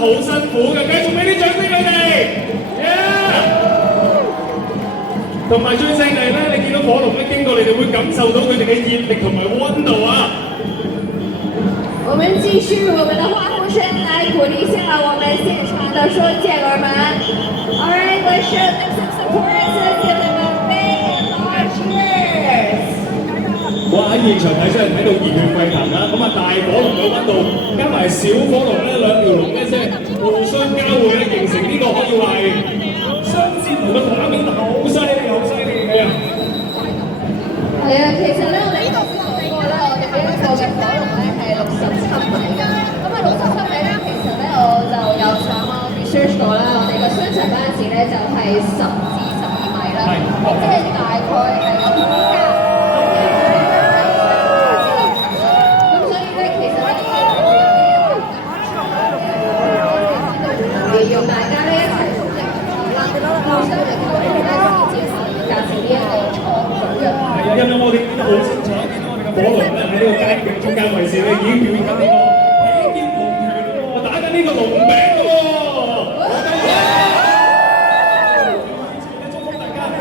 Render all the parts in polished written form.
好辛苦嘅，繼續俾啲掌聲佢哋。同埋最正係咧，你見到火龍咧經過，你哋會感受到佢哋嘅熱力同埋溫度啊！我們繼續我們的歡呼聲來鼓勵一下我們現場的說健兒們。Alright, let's show them some support and give them a big large cheers. 哇！喺現場睇真係睇到熱血沸騰啦！咁啊，大火龍嘅溫度加埋小火龍咧，兩條龍咧即係互相交匯咧，形成呢個可以話係雙箭頭嘅畫面，好犀利，好犀利嘅。係啊，其實咧我哋頭先講過啦，我哋呢一個嘅火龍咧係67米㗎。咁啊67米咧，其實咧我就有上網 research 過啦，我哋嘅雙層巴士咧就係10至12米啦，即係大概係有5格。咁所以咧，其實咧要大家咧一齊努力啦，互相嚟溝通咧，先至可以達成呢一個創舉嘅。係啊，因為我哋見到好清楚，見到我哋嘅火龍咧喺呢個街嘅中間位置咧，已經表演緊呢個起肩龍拳喎，打緊呢個龍餅嘅喎。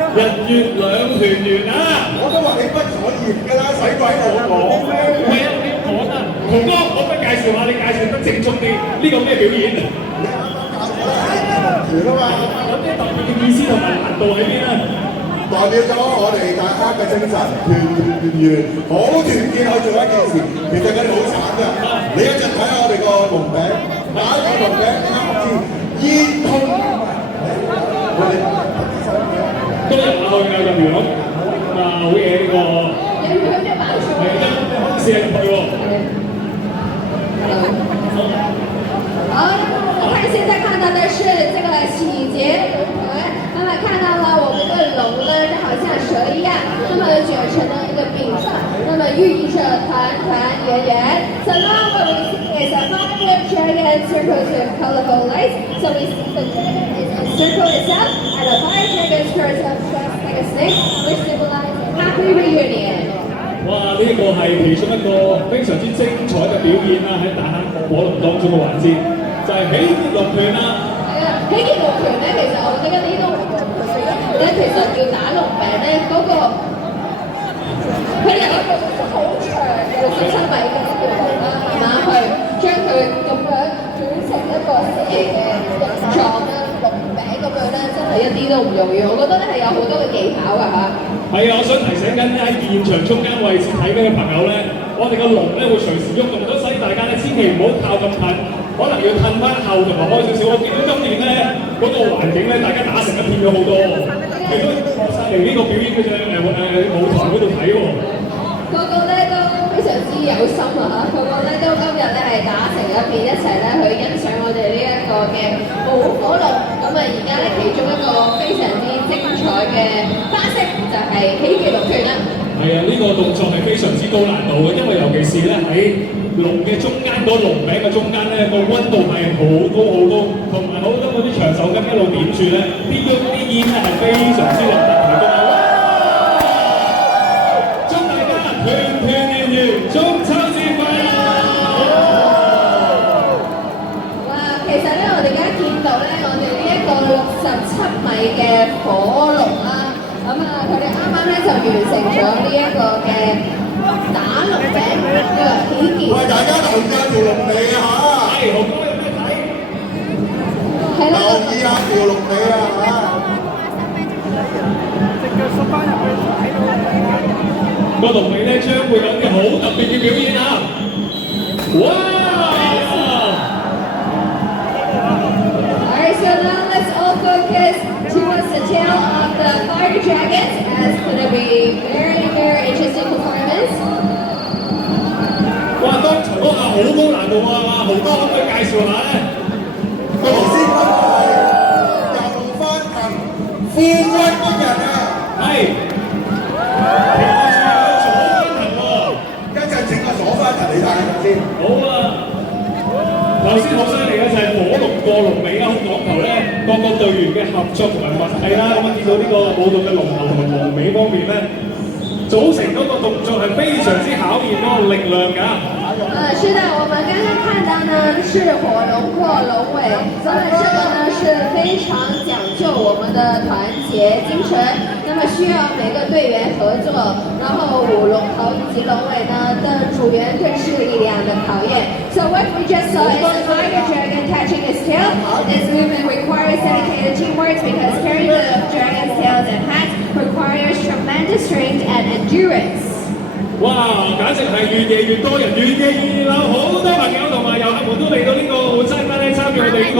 日月兩團圓啊！我都話你不可言㗎啦，使鬼我講咩？係啊，你講啊，洪哥，可唔可以介紹下你介紹得正宗啲？呢個咩表演？你啱啱教咗啦，團啊嘛，有啲特別嘅意思同埋難度喺邊啊？代表咗我哋大家嘅精神，團圓，好團結去做一件事。其實佢哋好慘㗎，你一陣睇下我哋個龍餅，打個龍餅啱先，煙通我哋。都入下去㗎入面咁，啊好嘢呢個，有冇啲版數？係一試下入去喎。好，我們現在看到的是這個喜結龍團，那麼看到了我們的龍呢，就好像蛇一樣，那麼捲成了一個餅狀，那麼寓意着團團圓圓。So now what we see is a fire dragon circled with colorful lights. So we see the dragon is a circle itself, and the fire dragon curves up just like a snake, which symbolizes happy reunion. 哇！呢個係其中一個非常之精彩嘅表演啦，喺大坑火龍當中嘅環節，就係起肩龍拳啦。係啊，起肩龍拳咧，其實我覺得呢個咧，其實要打龍餅咧，嗰個佢有一個好長嘅67米嘅一條龍啦，係嘛？去將佢咁樣捲成一個蛇嘅形狀啦，龍餅咁樣咧，真係一啲都唔容易。我覺得咧係有好多嘅技巧㗎嚇。係啊，我想提醒緊咧喺現場中間位置睇緊嘅朋友咧，我哋個龍咧會隨時喐動咗，所以大家咧千祈唔好靠咁近，可能要褪翻後同埋開少少。我見到今年咧嗰個環境咧，大家打成一片咗好多，佢都落晒嚟呢個表演嘅舞台嗰度睇喎。個個咧都非常之有心啊嚇，個個咧都今日咧係打成一片一齊咧去欣賞我哋呢一個嘅舞火龍。咁啊而家咧其中一個非常之精彩嘅花式就係起肩龍拳啦。係啊，呢個動作係非常之高難度嘅，因為尤其是咧喺龍嘅中間嗰龍餅嘅中間咧，個溫度係好高好高，同埋好多嗰啲長壽巾一路點住咧，啲煙咧係非常之濃密嘅。祝大家團團圓圓，中秋節快樂！哇，其實咧我哋而家見到咧，我哋呢一個67米嘅火龍啦。咁啊，佢哋啱啱咧就完成咗呢一個嘅打龍餅呢個起肩。喂，大家留意下條龍尾啊嚇！係，紅哥有咩睇？係啦，留意下條龍尾啊嚇！個龍尾咧將會有啲好特別嘅表演啊！哇！ Alright, so now let's all focus towards the tail of the fire dragons, as it's going to be very, very interesting performance. 哇！當場嗰下好高難度啊！豪哥可唔可以介紹下咧？頭先嗰個係遊翻騰副軍嗰人啊！係。一陣整個左翻騰你睇下先。好啊！頭先好犀利嘅就係火龍過龍尾啦，好講求咧各個隊員嘅合作同埋默契啦。咁啊見到呢個舞蹈嘅龍頭同埋龍尾方面咧，組成嗰個動作係非常之考驗嗰個力量㗎。是的，我们刚刚看到呢是火龙过龙尾，那么这个呢是非常讲究我们的团结精神，那么需要每个队员合作，然后舞龙头以及龙尾呢的组员更是力量的考验。So what we just saw is a tiger dragon catching its tail. This movement requires dedicated teamwork because carrying the dragon's tails and hats requires tremendous strength and endurance. 哇！簡直係越夜越多人，越夜越熱鬧，好多朋友同埋遊客們都嚟到呢個活塞山咧參與我哋呢個。